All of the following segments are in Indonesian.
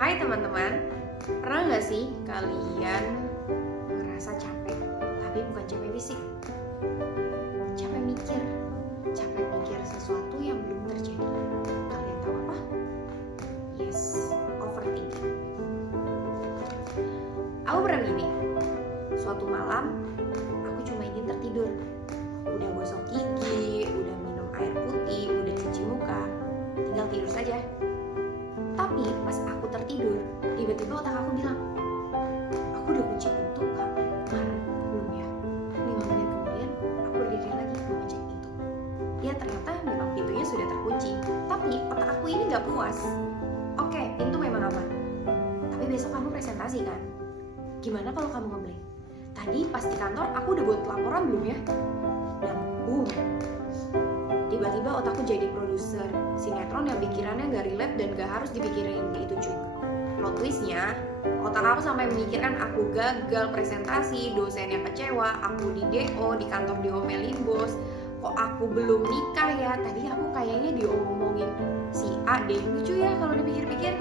Hai teman-teman, pernah nggak sih kalian ngerasa capek, tapi bukan capek fisik, capek mikir sesuatu yang belum terjadi. Kalian tahu apa? Yes, overthinking. Aku pernah gini, suatu malam aku cuma ingin tertidur. Udah gosok gigi, udah minum air putih, udah cuci muka, tinggal tidur saja. Tapi pas aku tertidur, tiba-tiba otak aku bilang, aku udah kunci pintu kamar belum ya? 5 menit kemudian aku berdiri lagi mengecek pintu. Ya ternyata memang pintunya sudah terkunci. Tapi otak aku ini gak puas. Oke, pintu memang aman, tapi besok kamu presentasi kan? Gimana kalau kamu ngeblank? Tadi pas di kantor aku udah buat laporan belum ya? Dan boom, tiba-tiba otakku jadi produser sinetron yang pikirannya gak relate dan gak harus dipikirin itu juga. Plot twistnya, otak aku sampai memikirkan aku gagal presentasi, dosennya kecewa, aku di DO, di kantor diomelin bos, kok aku belum nikah ya, tadi aku kayaknya diomongin si A deh. Lucu ya kalau dipikir-pikir,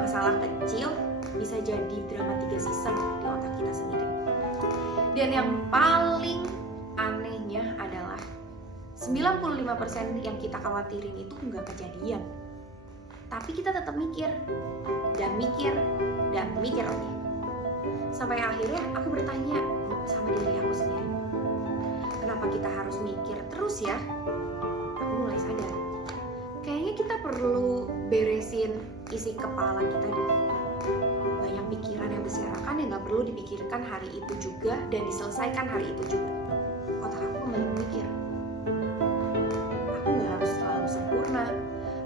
masalah kecil bisa jadi drama 3 season di otak kita sendiri. Dan yang paling anehnya adalah 95% yang kita khawatirin itu nggak kejadian, tapi kita tetap mikir lagi. Sampai akhirnya aku bertanya sama diri aku sendiri, kenapa kita harus mikir terus ya? Aku mulai sadar, kayaknya kita perlu beresin isi kepala kita deh. Banyak pikiran yang berserakan yang nggak perlu dipikirkan hari itu juga dan diselesaikan hari itu juga. Otak aku kembali memikir, sempurna,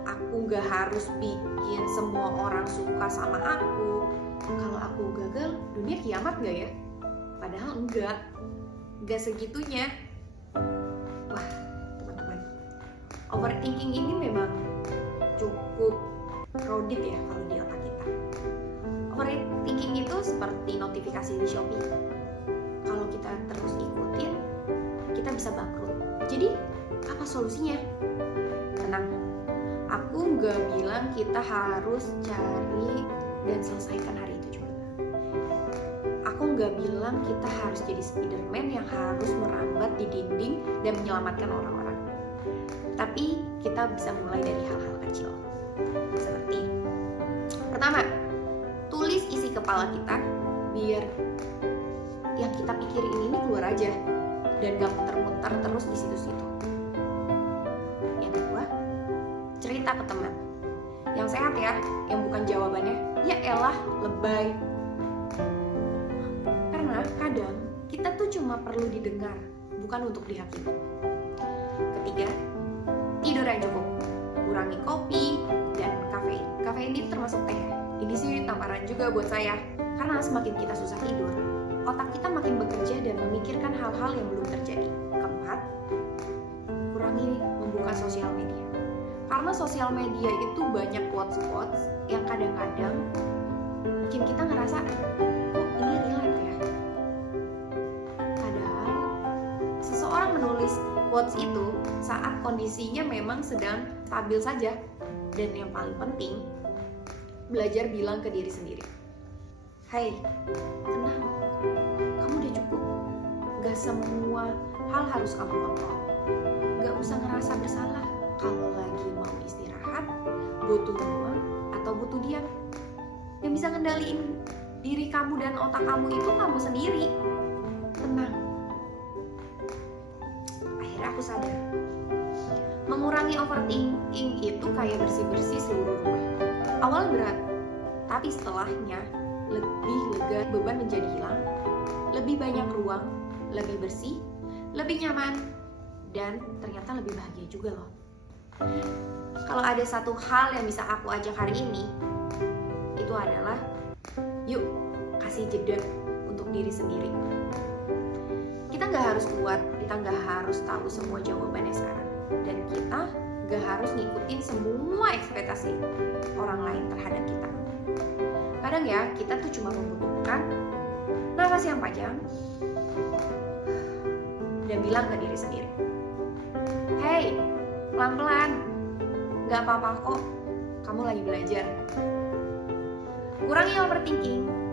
aku gak harus bikin semua orang suka sama aku. Kalau aku gagal, dunia kiamat gak ya? Padahal enggak segitunya. Wah teman-teman, overthinking ini memang cukup crowded ya kalau di otak kita. Overthinking itu seperti notifikasi di Shopee, kalau kita terus ikutin, kita bisa bangkrut. Jadi apa solusinya? Tenang, aku gak bilang kita harus cari dan selesaikan hari itu juga. Aku gak bilang kita harus jadi Spiderman yang harus merambat di dinding dan menyelamatkan orang-orang. Tapi kita bisa mulai dari hal-hal kecil. Seperti pertama, tulis isi kepala kita biar yang kita pikirin ini keluar aja dan gak muter-muter terus di situ-situ. Cerita ke teman yang sehat ya, yang bukan jawabannya ya elah lebay. Karena kadang kita tuh cuma perlu didengar, bukan untuk dihakimi. Ketiga, tidur yang cukup, kurangi kopi dan kafein. Kafein ini termasuk teh. Ini sih tamparan juga buat saya, karena semakin kita susah tidur, otak kita makin bekerja dan memikirkan hal-hal yang belum terjadi. Keempat, kurangi membuka sosial media. Karena sosial media itu banyak quotes-quotes yang kadang-kadang bikin kita ngerasa, kok ini relate ya? Padahal seseorang menulis quotes itu saat kondisinya memang sedang stabil saja. Dan yang paling penting, belajar bilang ke diri sendiri, hey, tenang, kamu udah cukup. Gak semua hal harus kamu kontrol. Gak usah ngerasa bersalah kalau lagi mau istirahat, butuh ruang, atau butuh diam. Yang bisa ngendaliin diri kamu dan otak kamu itu kamu sendiri. Tenang. Akhirnya aku sadar, mengurangi overthinking itu kayak bersih-bersih seluruh rumah. Awalnya berat, tapi setelahnya lebih lega, beban menjadi hilang, lebih banyak ruang, lebih bersih, lebih nyaman, dan ternyata lebih bahagia juga loh. Kalau ada satu hal yang bisa aku ajak hari ini, itu adalah yuk kasih jeda untuk diri sendiri. Kita gak harus kuat, kita gak harus tahu semua jawabannya sekarang, dan kita gak harus ngikutin semua ekspektasi orang lain terhadap kita. Kadang ya kita tuh cuma membutuhkan nafas yang panjang dan bilang ke diri sendiri, hey, pelan-pelan, gak apa-apa kok, kamu lagi belajar. Kurangi overthinking,